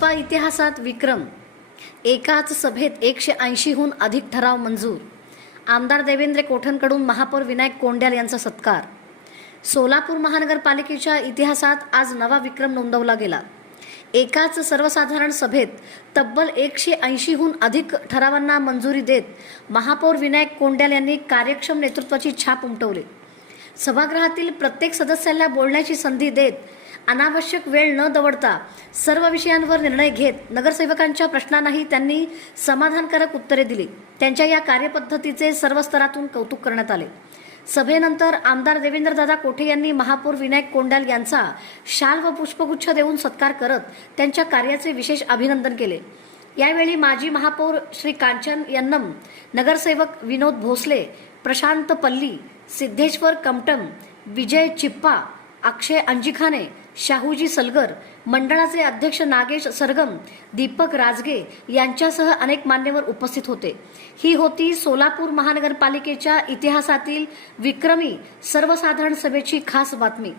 मनपा इतिहासात विक्रम, एकाच सभेत 180हून अधिक ठराव मंजूर. आमदार देवेंद्र कोठणकडून महापौर विनायक कोंड्याल यांचा सत्कार. सोलापूर महानगरपालिकेच्या इतिहासात आज नवा विक्रम नोंदवला गेला. एकाच सर्वसाधारण सभेत तब्बल 180हून अधिक ठरावांना मंजुरी देत महापौर विनायक कोंड्याल यांनी कार्यक्षम नेतृत्वाची छाप उमटवली. सभागृहातील प्रत्येक सदस्याला बोलण्याची संधी देत अनावश्यक वेळ न दवडता सर्व विषयांवर निर्णय घेत नगरसेवकांच्या प्रश्नांनाही त्यांनी समाधानकारक उत्तरे दिली. त्यांच्या या कार्यपद्धतीचे सर्व स्तरातून कौतुक करण्यात आले. सभेनंतर आमदार देवेंद्रदादा कोठे यांनी महापौर विनायक कोंड्याल यांचा शाल व पुष्पगुच्छ देऊन सत्कार करत त्यांच्या कार्याचे विशेष अभिनंदन केले. यावेळी माजी महापौर श्री कांचन यन्नम, नगरसेवक विनोद भोसले, प्रशांत पल्ली, सिद्धेश्वर कमटम, विजय चिप्पा, अक्षय अंजिखाने, शाहूजी सलगर, मंडळाचे अध्यक्ष नागेश सरगम, दीपक राजगे यांच्यासह अनेक मान्यवर उपस्थित होते. ही होती सोलापूर महानगरपालिकेच्या इतिहासातील विक्रमी सर्वसाधारण सभेची खास बातमी.